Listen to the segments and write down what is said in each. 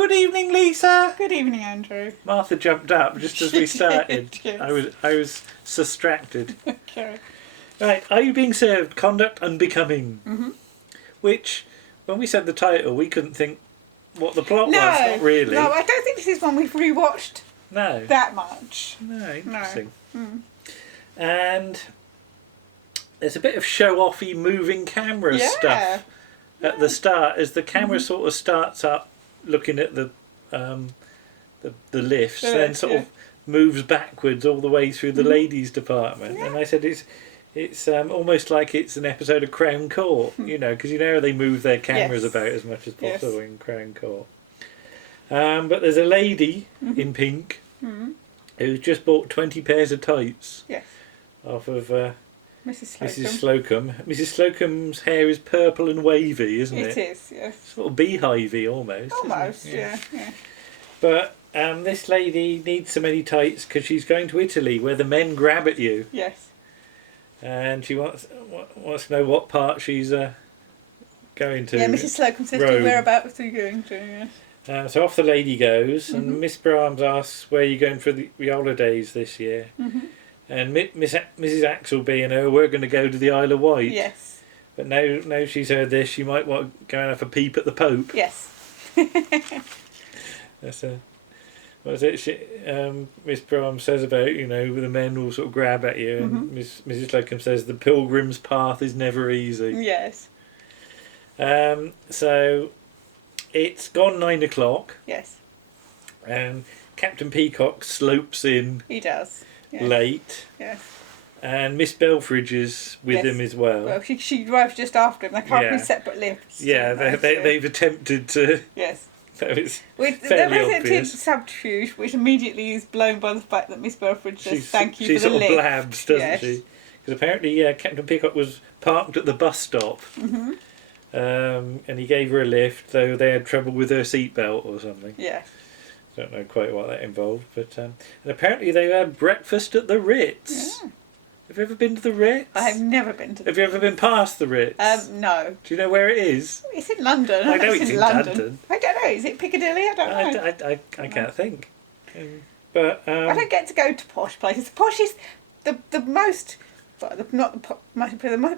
Good evening, Lisa. Good evening, Andrew. Martha jumped up just as we started. Yes. I was distracted. Okay. Right, are you being served Conduct Unbecoming? Mm-hmm. Which, when we said the title, we couldn't think what the plot was. Not really. No, I don't think this is one we've rewatched No. that much. No, interesting. No. Mm. And there's a bit of show-offy moving camera stuff at the start as the camera sort of starts up looking at the lifts, then sort of moves backwards all the way through the ladies' department. And I said it's almost like it's an episode of Crown Court, you know, because you know how they move their cameras about as much as possible in Crown Court. But there's a lady in pink who's just bought 20 pairs of tights off of Mrs. Slocum. Mrs. Slocum's hair is purple and wavy, isn't it? It is, yes. Sort of beehivey almost. Almost, isn't it? yeah. But this lady needs so many tights because she's going to Italy where the men grab at you. Yes. And she wants to know what part she's going to. Yeah, Mrs. Slocum says to whereabouts are you going to? Yes. So off the lady goes, and Miss Brahms asks where you're going for the holidays this year. And Mrs. Axelby and her, we're going to go to the Isle of Wight. Yes. But now she's heard this, she might want to go and have a peep at the Pope. Yes. That's a... What was it? Miss Brahms says about, you know, the men will sort of grab at you, and Mrs. Slocum says the pilgrim's path is never easy. Yes. So it's gone 9 o'clock. Yes. And Captain Peacock slopes in. He does. Yes. Late. Yes. And Miss Belfridge is with him as well. Well, she drives just after him. They can't be separate lifts. Yeah, they've attempted to. Yes. That was there fairly is obvious. a subterfuge which immediately is blown by the fact that Miss Belfridge says thank you for the lift. She sort of blabs, doesn't she? Because apparently, Captain Peacock was parked at the bus stop, and he gave her a lift, though they had trouble with her seatbelt or something. Yeah. Don't know quite what that involved, but and apparently they had breakfast at the Ritz. Yeah. Have you ever been to the Ritz? I have never been to the Ritz. Have you ever been past the Ritz? No. Do you know where it is? It's in London. I know it's in London. I don't know. Is it Piccadilly? I don't know. I can't think. But I don't get to go to posh places. Posh is the most... the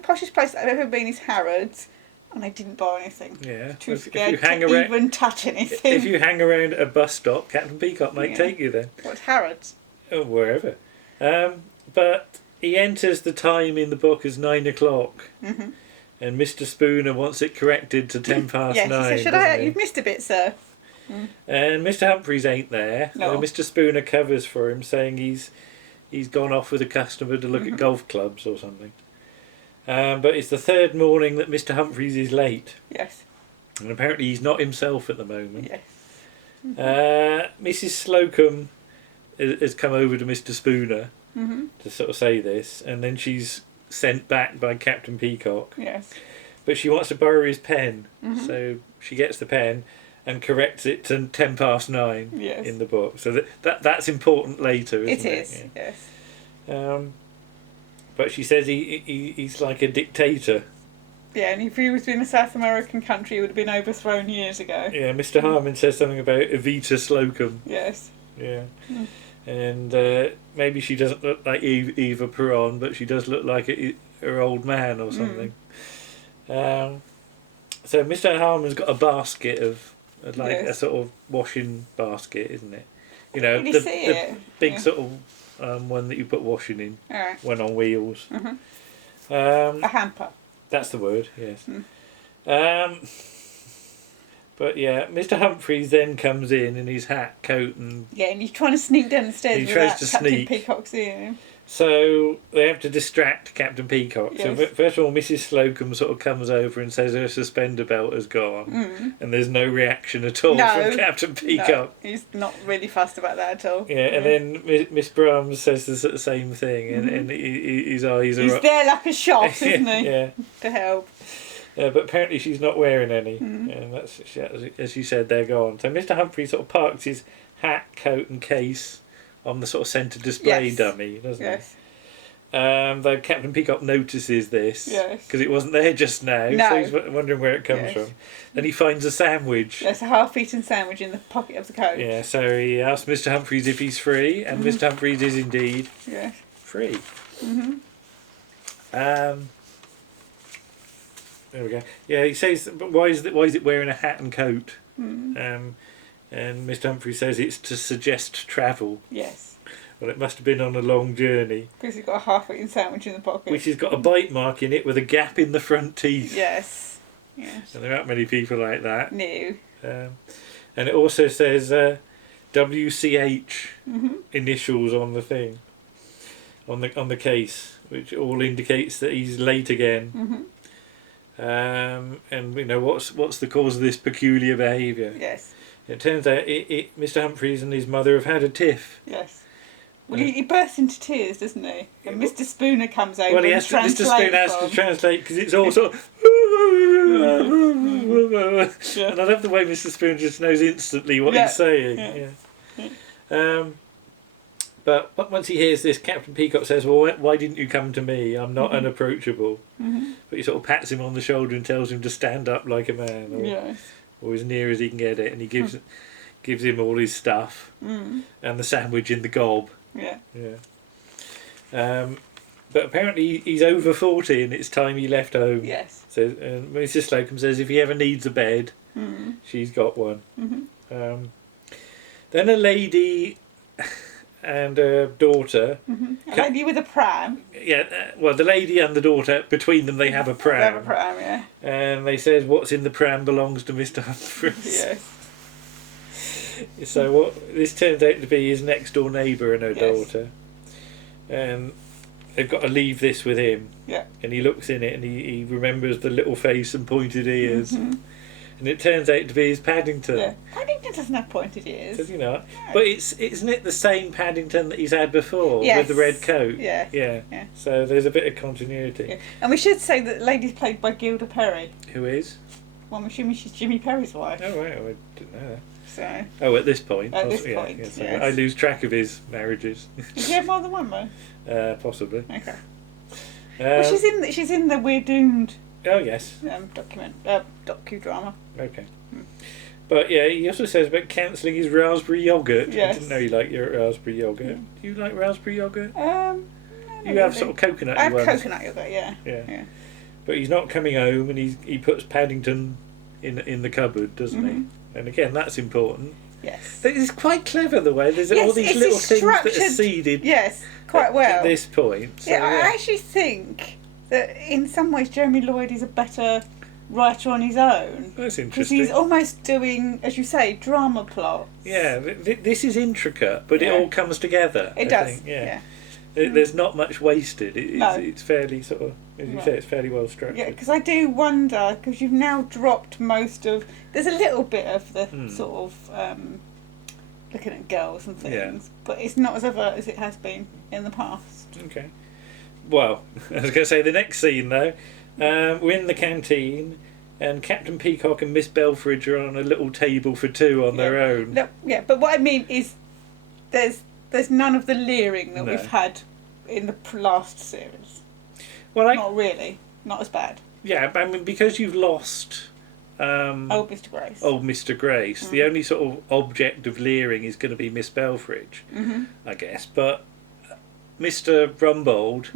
poshest place I've ever been is Harrods. And I didn't buy anything. Yeah. Too scared to even touch anything. If you hang around at a bus stop, Captain Peacock might take you then. What's Harrods? Oh, wherever. But he enters the time in the book as 9 o'clock. And Mr. Spooner wants it corrected to 10 past 9. So you've missed a bit, sir. And Mr. Humphries ain't there. No. Mr. Spooner covers for him, saying he's gone off with a customer to look at golf clubs or something. But it's the third morning that Mr. Humphries is late. Yes. And apparently he's not himself at the moment. Yes. Mrs. Slocum has come over to Mr. Spooner to sort of say this, and then she's sent back by Captain Peacock. Yes. But she wants to borrow his pen, so she gets the pen and corrects it to 10 past 9 in the book. So that's important later, isn't it? It is, yes. But she says he's like a dictator. Yeah, and if he was in a South American country, he would have been overthrown years ago. Yeah, Mr. Harmon says something about Evita Slocum. Yes. Yeah. And maybe she doesn't look like Eva Peron, but she does look like her old man or something. So Mr. Harmon's got a basket of a sort of washing basket, isn't it? You know, the big sort of one that you put washing in, one on wheels. A hamper. That's the word, yes. But yeah, Mr. Humphries then comes in his hat, coat and... Yeah, and he's trying to sneak down the stairs without Captain Peacock seeing him. So they have to distract Captain Peacock. Yes. So first of all, Mrs. Slocum sort of comes over and says her suspender belt has gone, and there's no reaction at all from Captain Peacock. No, he's not really fussed about that at all. Yeah, and then Miss Brahms says the same thing, and his eyes are... He's there like a shot, isn't he? Yeah. To help. But apparently she's not wearing any, and that's, as you said, they're gone. So Mr. Humphrey sort of parks his hat, coat and case on the sort of centre display dummy, doesn't he? Though Captain Peacock notices this because it wasn't there just now, so he's wondering where it comes from. Then he finds a sandwich. There's a half-eaten sandwich in the pocket of the coat. Yeah, so he asks Mr. Humphries if he's free, and Mr. Humphries is indeed free. There we go. Yeah, he says, but why is it wearing a hat and coat? And Mr. Humphrey says it's to suggest travel. Yes. Well, it must have been on a long journey. Because he's got a half-eaten sandwich in the pocket. Which has got a bite mark in it with a gap in the front teeth. Yes. Yes. And there aren't many people like that. No. And it also says WCH initials on the thing, on the case, which all indicates that he's late again. And you know what's the cause of this peculiar behaviour? Yes. It turns out Mr. Humphries and his mother have had a tiff. Yes. Well, he bursts into tears, doesn't he? And Mr. Spooner comes over and Mr. Spooner has to translate because it's all sort of... And I love the way Mr. Spooner just knows instantly what he's saying. But once he hears this, Captain Peacock says, well, why didn't you come to me? I'm not unapproachable. But he sort of pats him on the shoulder and tells him to stand up like a man. Or as near as he can get it. And he gives him all his stuff. And the sandwich in the gob. But apparently he's over 40 and it's time he left home. Yes. So Mrs. Slocum says if he ever needs a bed, she's got one. Then a lady and a daughter. A lady with a pram. Well, the lady and the daughter, between them they have a pram. They have a pram, And they says what's in the pram belongs to Mr. Humphries. Yes. So what this turns out to be his next door neighbour and her daughter. And they've got to leave this with him. And he looks in it and he remembers the little face and pointed ears. And it turns out to be his Paddington. Paddington doesn't have pointed ears. Does he not? But isn't it the same Paddington that he's had before with the red coat? Yeah. So there's a bit of continuity. And we should say that the lady's played by Gilda Perry. Who is? Well, I'm assuming she's Jimmy Perry's wife. Oh right, I didn't know that. So. Oh, at this point. At this point, so I lose track of his marriages. Does he have more than one, though? Possibly. Okay. Well, she's in the We're Doomed. Oh yes. Docudrama. Okay. But yeah, he also says about cancelling his raspberry yoghurt. Yes. I didn't know you like your raspberry yoghurt. Do you like raspberry yoghurt? No, you have sort of coconut. I have coconut yoghurt. Yeah. But he's not coming home, and he puts Paddington in the cupboard, doesn't he? And again, that's important. Yes. It's quite clever the way there's all these little things that are seeded. Yes, quite well. At this point. So, I actually think that in some ways Jeremy Lloyd is a better writer on his own. That's interesting. Because he's almost doing, as you say, drama plots. Yeah, this is intricate, but it all comes together. It does. Think. Yeah. There's not much wasted. It's fairly sort of, as you say, it's fairly well structured. Yeah, because I do wonder, because you've now dropped most of... There's a little bit of the sort of looking at girls and things, but it's not as ever as it has been in the past. Okay. Well, I was going to say the next scene, though. We're in the canteen, and Captain Peacock and Miss Belfridge are on a little table for two on their own. No, but what I mean is there's none of the leering that we've had in the last series. Well, not really. Not as bad. Yeah, I mean, because you've lost... Old Mr. Grace. Old Mr. Grace. The only sort of object of leering is going to be Miss Belfridge, I guess. But Mr. Rumbold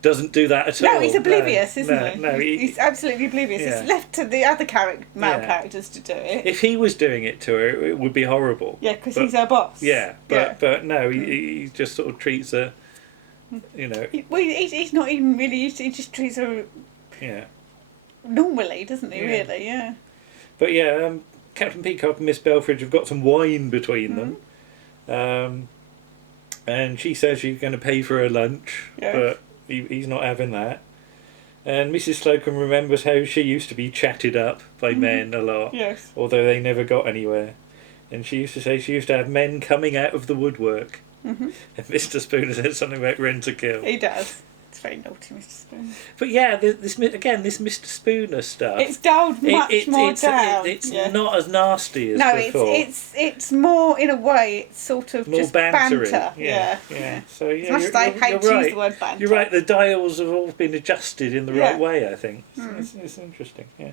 doesn't do that at all. No, he's oblivious, isn't he? No, he's absolutely oblivious. Yeah. It's left to the other male characters to do it. If he was doing it to her, it would be horrible. Yeah, because he's her boss. Yeah, but no, he just sort of treats her, you know... Well, he's not even really used to... He just treats her... normally, doesn't he, really? Yeah. But Captain Peacock and Miss Belfridge have got some wine between them. And she says she's going to pay for her lunch, but he's not having that. And Mrs. Slocum remembers how she used to be chatted up by men a lot, although they never got anywhere. And she used to say she used to have men coming out of the woodwork. And Mr. Spooner said something about rent a kill. He does. It's very naughty, Mr. Spooner. But yeah, this Mr. Spooner stuff. It's dulled much more down. It's not as nasty as before. It's more, in a way, it's sort of more just banter. Yeah. So as much as I hate to use the word banter. You're right. The dials have all been adjusted in the right way. I think it's interesting. Yeah.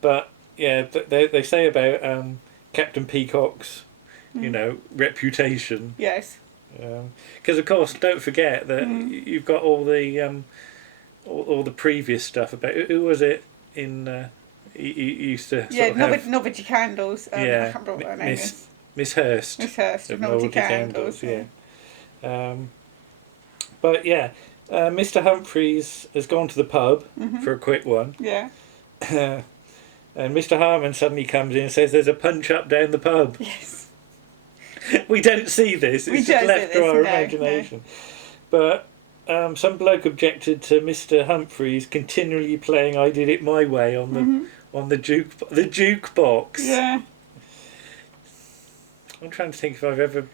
But yeah, they say about Captain Peacock's, reputation. Yes. Because of course, don't forget that you've got all the previous stuff about who was it in. He used to Novelty Candles. I can't remember what her name is. Miss Hurst. Miss Hurst of Novelty Candles. But yeah, Mr. Humphries has gone to the pub for a quick one. Yeah. And Mr. Harmon suddenly comes in and says there's a punch up down the pub. Yes. We don't see this. It's just left to our imagination. No. But some bloke objected to Mr. Humphries continually playing "I Did It My Way" on the jukebox. Yeah. I'm trying to think if I've ever.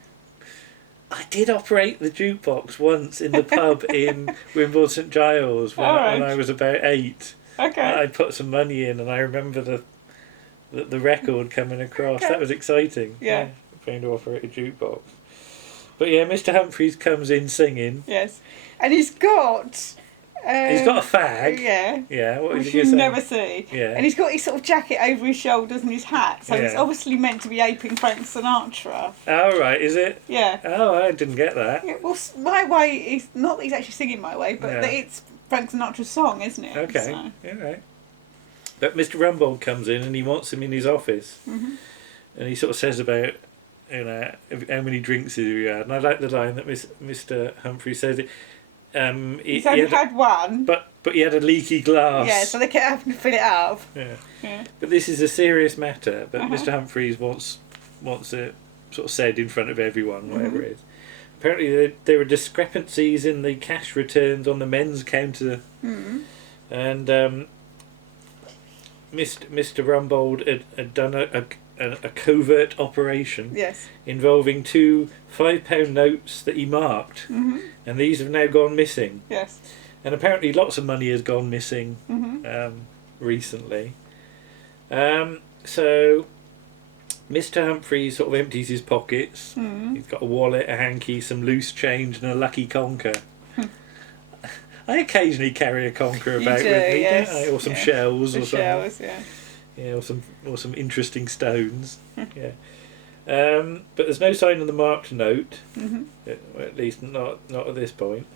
I did operate the jukebox once in the pub in Rumbold St Giles when I was about 8. Okay. I put some money in, and I remember the record coming across. Okay. That was exciting. Yeah. Trying to operate a jukebox. But yeah, Mr. Humphries comes in singing. Yes, and he's got a fag. Yeah. Yeah. What which you never see. Yeah. And he's got his sort of jacket over his shoulders and his hat, so it's obviously meant to be aping Frank Sinatra. Oh right, is it? Yeah. Oh, I didn't get that. Yeah, well, My Way is not that he's actually singing My Way, but that it's Frank Sinatra's song, isn't it? Okay. So. Yeah. Right. But Mr. Rumbold comes in and he wants him in his office, and he sort of says about. How many drinks have you had? And I like the line that Mr. Humphrey said. He's only had one. But he had a leaky glass. Yeah, so they kept having to fill it up. Yeah. But this is a serious matter. But Mr. Humphries wants it sort of said in front of everyone, whatever it is. Apparently there were discrepancies in the cash returns on the men's counter. And Mr. Rumbold had done a covert operation involving 2 £5 notes that he marked, and these have now gone missing. Yes. And apparently lots of money has gone missing recently. So Mr. Humphrey sort of empties his pockets. He's got a wallet, a hanky, some loose change and a lucky conker. I occasionally carry a conker about with me, don't I? Or some shells or something. Shells, yeah, or some interesting stones. Yeah. But there's no sign of the marked note. At least not at this point.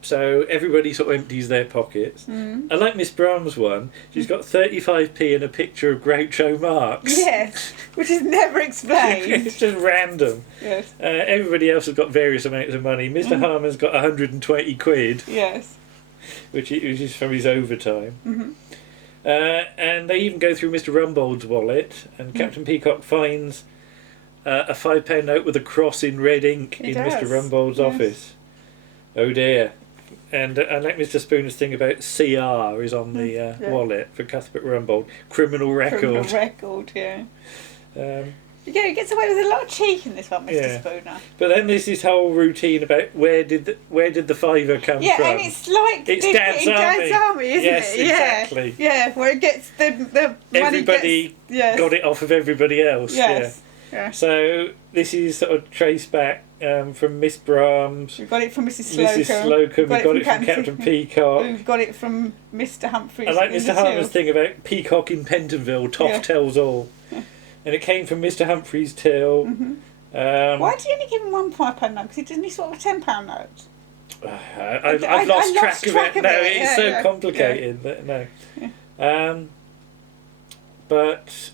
So everybody sort of empties their pockets. I like Miss Brahms' one. She's got 35p and a picture of Groucho Marx. Yes, which is never explained. It's just random. Yes. Everybody else has got various amounts of money. Mr. Harmon's got 120 quid. Yes. Which is from his overtime. And they even go through Mr. Rumbold's wallet, and Captain Peacock finds a £5 note with a cross in red ink in Mr. Rumbold's office. Oh dear. And like Mr. Spooner's thing about CR is on the wallet for Cuthbert Rumbold. Criminal record. Criminal record, yeah. He gets away with a lot of cheek in this one, Mr. Spooner. But then there's this whole routine about where did the fiver come from? Yeah, and it's like Dad's Army, isn't it? Exactly. Yeah, where it gets the money. Everybody got it off of everybody else. Yes. Yeah. So this is sort of traced back from Miss Brahms. We've got it from Mrs. Slocum. We've got it from Captain Peacock. We've got it from Mr. Humphries. I like Mr. Harmon's thing about Peacock in Pentonville. Toff tells all. And it came from Mr. Humphrey's till. Why did you only give him one £5 note? Because didn't he sort of a £10 note? I've lost track of it. No, it's so complicated. But no. But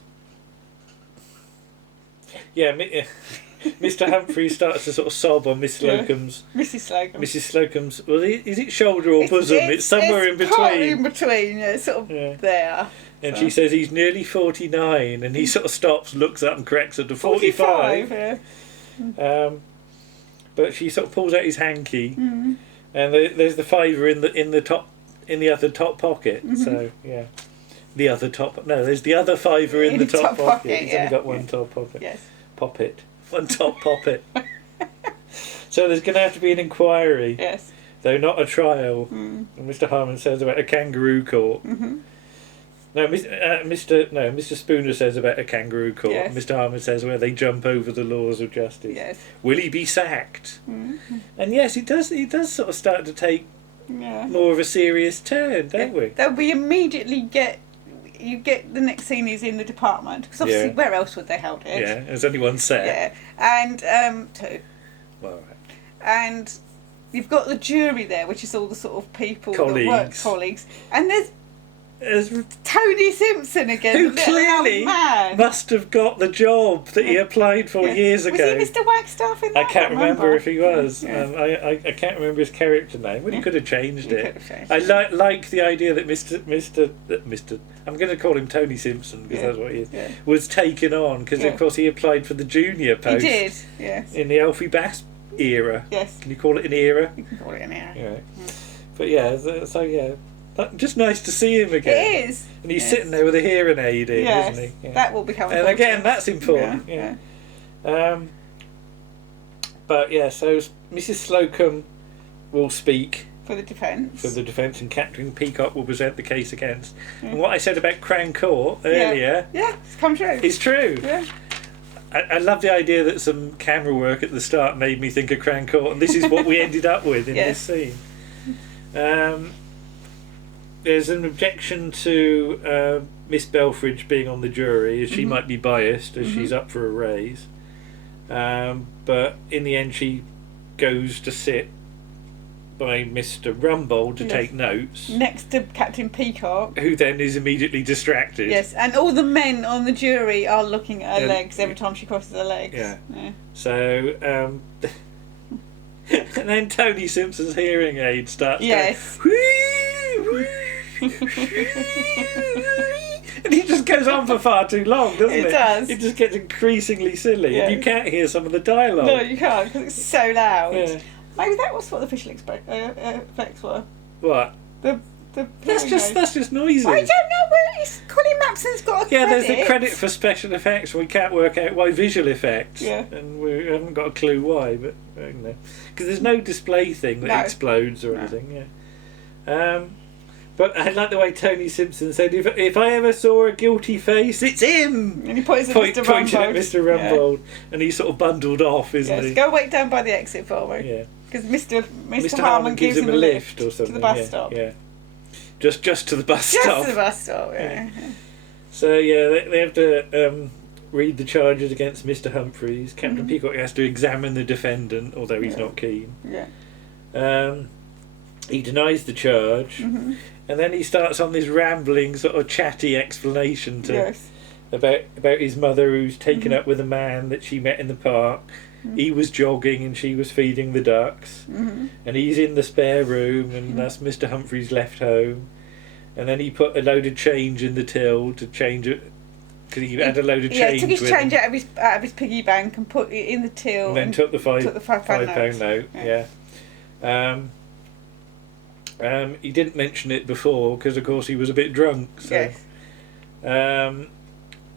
Mr. Humphrey starts to sort of sob on Miss Slocum's. Mrs. Slocum's. Well, is it shoulder or bosom? It's somewhere in between. In between, sort of there. And she says he's nearly 49, and he sort of stops, looks up, and corrects her to 45. But she sort of pulls out his hanky, and there's the fiver in the other top pocket. So the other top. No, there's the other fiver in the top pocket. He's only got one top pocket. Yes. Poppet. One top poppet. So there's going to have to be an inquiry. Yes. Though not a trial. And Mr. Harmon says about a kangaroo court. No, Mr. Spooner says about a kangaroo court. Yes. Mr. Harmon says where they jump over the laws of justice. Yes. Will he be sacked? And yes, it does sort of start to take more of a serious turn, don't we? Then we immediately get the next scene is in the department, because obviously where else would they hold it? Yeah, there's only one set. Yeah, and two. Well, right. And you've got the jury there, which is all the sort of people Colleagues. that work colleagues, and there's Tony Sympson again, who the little clearly old man. must have got the job that he applied for years ago. Was he Mr. Wagstaff in that? I can't remember if he was. Yeah. I can't remember his character name. Well, he could have changed He it. could have changed I like the idea that Mr. I'm going to call him Tony Sympson because that's what he is. Yeah. Was taken on because of course he applied for the junior post. He did. Yes. In the Alfie Bass era. Yes. Can you call it an era? You can call it an era. Yeah. But yeah, so yeah. Just nice to see him again. It is. And he's sitting there with a hearing aid in, isn't he? Yeah. That will become important. And again, that's important. Yeah. But yeah, so Mrs. Slocum will speak for the defence. And Captain Peacock will present the case against. And what I said about Crown Court earlier, it's come true. It's true. Yeah. I love the idea that some camera work at the start made me think of Crown Court, and this is what we ended up with in this scene. There's an objection to Miss Belfridge being on the jury, as she might be biased, as she's up for a raise. But in the end, she goes to sit by Mr. Rumbold to take notes. Next to Captain Peacock. Who then is immediately distracted. Yes, and all the men on the jury are looking at her legs every time she crosses her legs. Yeah. So, and then Tony Sympson's hearing aid starts going, and he just goes on for far too long, doesn't it? It does. It just gets increasingly silly, and you can't hear some of the dialogue. No, you can't, because it's so loud. Yeah. Maybe that was what the visual effects were. What? That's just noisy. I don't know where Colin Mapson's got a credit. There's the credit for special effects. We can't work out why visual effects. Yeah. And we haven't got a clue why, but you know, because there's no display thing that explodes or anything. Yeah. But I like the way Tony Sympson said, if I ever saw a guilty face, it's him! And he pointed at Mr. Rumbold. Pointing at Mr. Rumbold. And he's sort of bundled off, isn't he? Go wait down by the exit for me. Yeah. Because Mr. Harmon gives him a lift or something. To the bus stop. Yeah. Just to the bus stop. Just to the bus stop, yeah. So, they have to read the charges against Mr. Humphries. Captain Peacock has to examine the defendant, although he's not keen. Yeah. He denies the charge. And then he starts on this rambling, sort of chatty explanation about his mother, who's taken up with a man that she met in the park. He was jogging and she was feeding the ducks. And he's in the spare room, and that's Mr. Humphries left home. And then he put a load of change in the till to change it, because he had a load of change. Yeah, he took his change out of his piggy bank and put it in the till. And then took the £5 note. Yeah. He didn't mention it before because, of course, he was a bit drunk. So. Yes.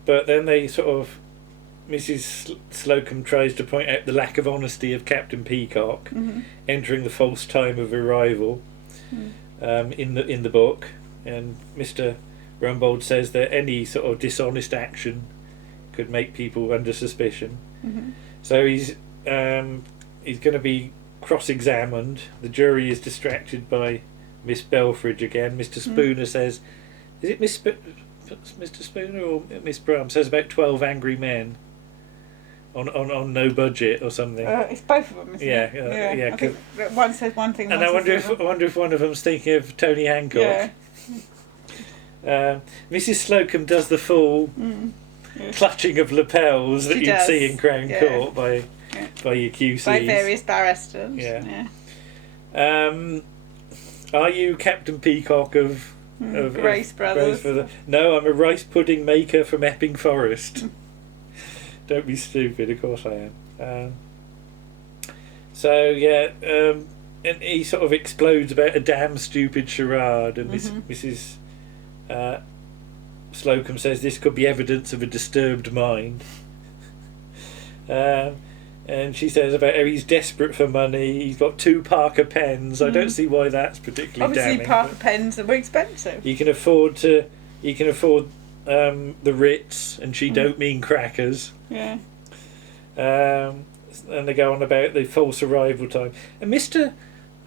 But then they sort of, Mrs. Slocum tries to point out the lack of honesty of Captain Peacock, entering the false time of arrival in the book, and Mr. Rumbold says that any sort of dishonest action could make people under suspicion. So he's going to be cross-examined. The jury is distracted by Miss Belfridge again. Mr. Spooner says, is it Mr. Spooner or Miss Brum says about 12 angry men on no budget or something. It's both of them, isn't it? Yeah. I think one says one thing. And I wonder if one of them's thinking of Tony Hancock. Yeah. Mrs. Slocum does the full clutching of lapels that you'd see in Crown Court by your QCs. By various barristers. Yeah. Are you Captain Peacock of Rice Brothers? No, I'm a rice pudding maker from Epping Forest. Don't be stupid, of course I am. And he sort of explodes about a damn stupid charade, and Mrs. Slocum says this could be evidence of a disturbed mind. And And she says about how he's desperate for money. He's got 2 Parker pens. I don't see why that's particularly Obviously, damning. Parker pens are very expensive. He can afford the Ritz, and she don't mean crackers. Yeah. And they go on about the false arrival time. And Mr.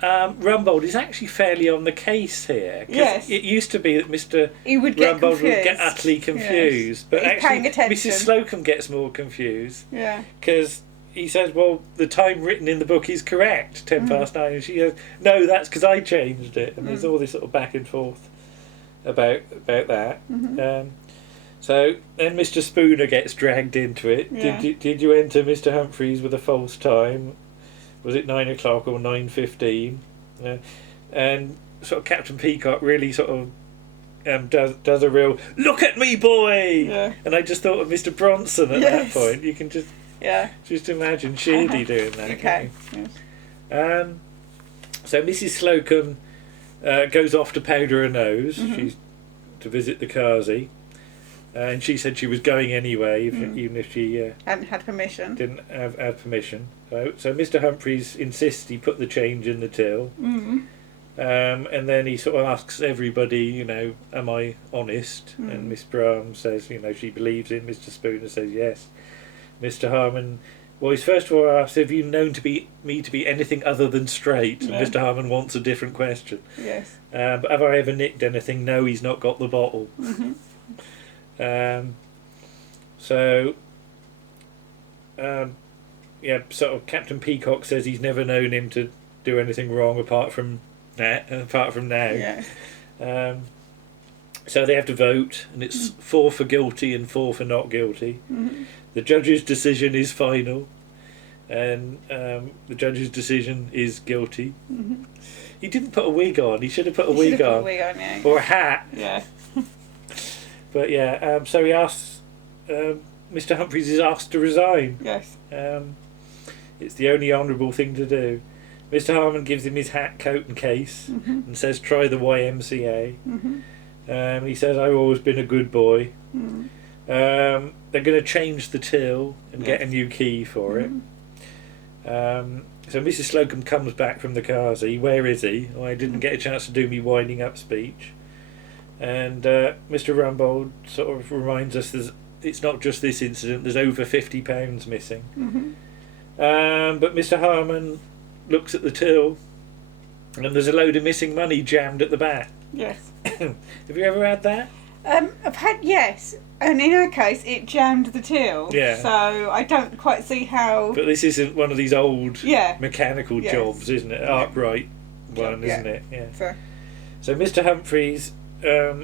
Rumbold is actually fairly on the case here. Yes. It used to be that Mr. Rumbold would get utterly confused. Yes. But he's paying actually, attention. Mrs. Slocum gets more confused. Yeah. Because he says, well, the time written in the book is correct, 9:10. And she goes, no, that's because I changed it. And there's all this sort of back and forth about that. So then Mr. Spooner gets dragged into it. Yeah. Did you enter Mr. Humphries with a false time? Was it 9 o'clock or 9:15? And sort of Captain Peacock really sort of does a real look at me, boy. Yeah. And I just thought of Mr. Bronson at that point. You can just imagine Sheedy doing that. Okay. Yes. So Mrs. Slocum goes off to powder her nose. She's to visit the Kazi. And she said she was going anyway, even if she hadn't had permission. Didn't have permission. So Mr. Humphries insists he put the change in the till. And then he sort of asks everybody, you know, am I honest? And Miss Braham says, you know, she believes him. Mr. Spooner says yes. Mr. Harmon, well, he's first of all asked, have you known me to be anything other than straight? And Mr. Harmon wants a different question. Yes. But have I ever nicked anything? No, he's not got the bottle. Sort of Captain Peacock says he's never known him to do anything wrong apart from now. Yeah. So they have to vote, and it's 4 for guilty and 4 for not guilty. The judge's decision is final, and the judge's decision is guilty. He didn't put a wig on. He should have put a wig on. Yeah. Or a hat. Yeah. But yeah, so he asks, Mr. Humphries is asked to resign. Yes. It's the only honourable thing to do. Mr. Harmon gives him his hat, coat and case and says, try the YMCA. He says, I've always been a good boy. They're going to change the till and get a new key for it. So Mrs. Slocum comes back from the Kazi. Where is he? Oh, I didn't get a chance to do me winding up speech. And Mr. Rumbold sort of reminds us it's not just this incident, there's over £50 missing. But Mr. Harmon looks at the till and there's a load of missing money jammed at the back. Yes. Have you ever had that? I've had, yes. And in our case, it jammed the till. Yeah. So I don't quite see how... But this isn't one of these old mechanical jobs, isn't it? Arkwright one, isn't it? Yeah. So Mr. Humphries...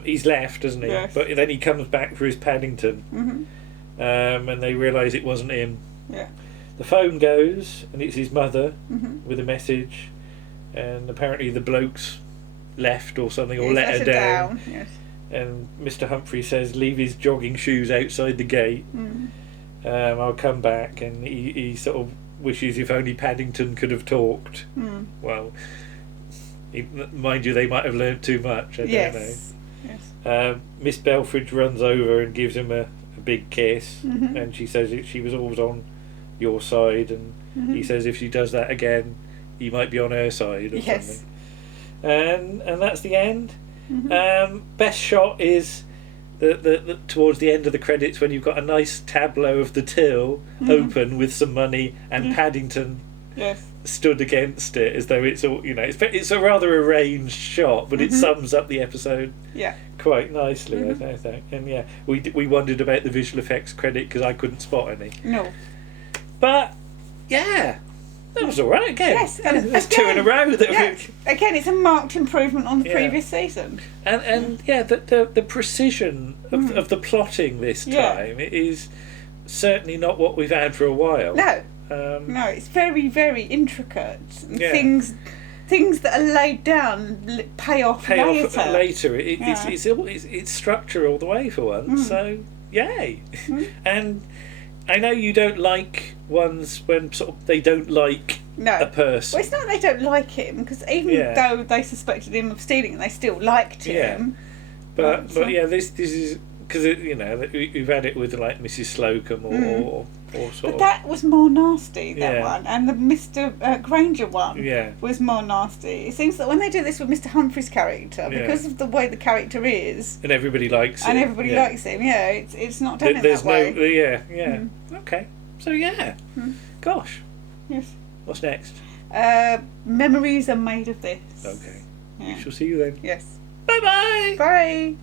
he's left, hasn't he? Yes. But then he comes back for his Paddington, and they realise it wasn't him. Yeah. The phone goes, and it's his mother with a message, and apparently the bloke's left or something, or let her down. Yes. And Mr. Humphrey says, leave his jogging shoes outside the gate. I'll come back, and he sort of wishes if only Paddington could have talked. Well, mind you, they might have learned too much. I don't know. Yes. Miss Belfridge runs over and gives him a big kiss, and she says she was always on your side, and he says if she does that again, he might be on her side or something. And that's the end. Best shot is the towards the end of the credits when you've got a nice tableau of the till open with some money and Paddington stood against it, as though it's all, you know, it's a rather arranged shot, but it sums up the episode quite nicely, I think. And we wondered about the visual effects credit because I couldn't spot any. No. But that was all right again. Yes, there's two in a row. Again, it's a marked improvement on the previous season. And the precision of the plotting this time is certainly not what we've had for a while. No. No, it's very, very intricate. And things that are laid down pay off later. It's structure all the way for once. So yay! And I know you don't like ones when sort of they don't like a person. Well, it's not they don't like him, because even though they suspected him of stealing, they still liked him. But this is because we've had it with like Mrs. Slocum or sort But of. that was more nasty, that Yeah. one. And the Mr. Granger one was more nasty. It seems that when they do this with Mr. Humphries' character, because of the way the character is, and everybody likes it. and everybody likes him, it's not done in that way. Okay. So gosh. Yes. What's next? Memories are made of this. Okay. Yeah. We shall see you then. Yes. Bye-bye. Bye.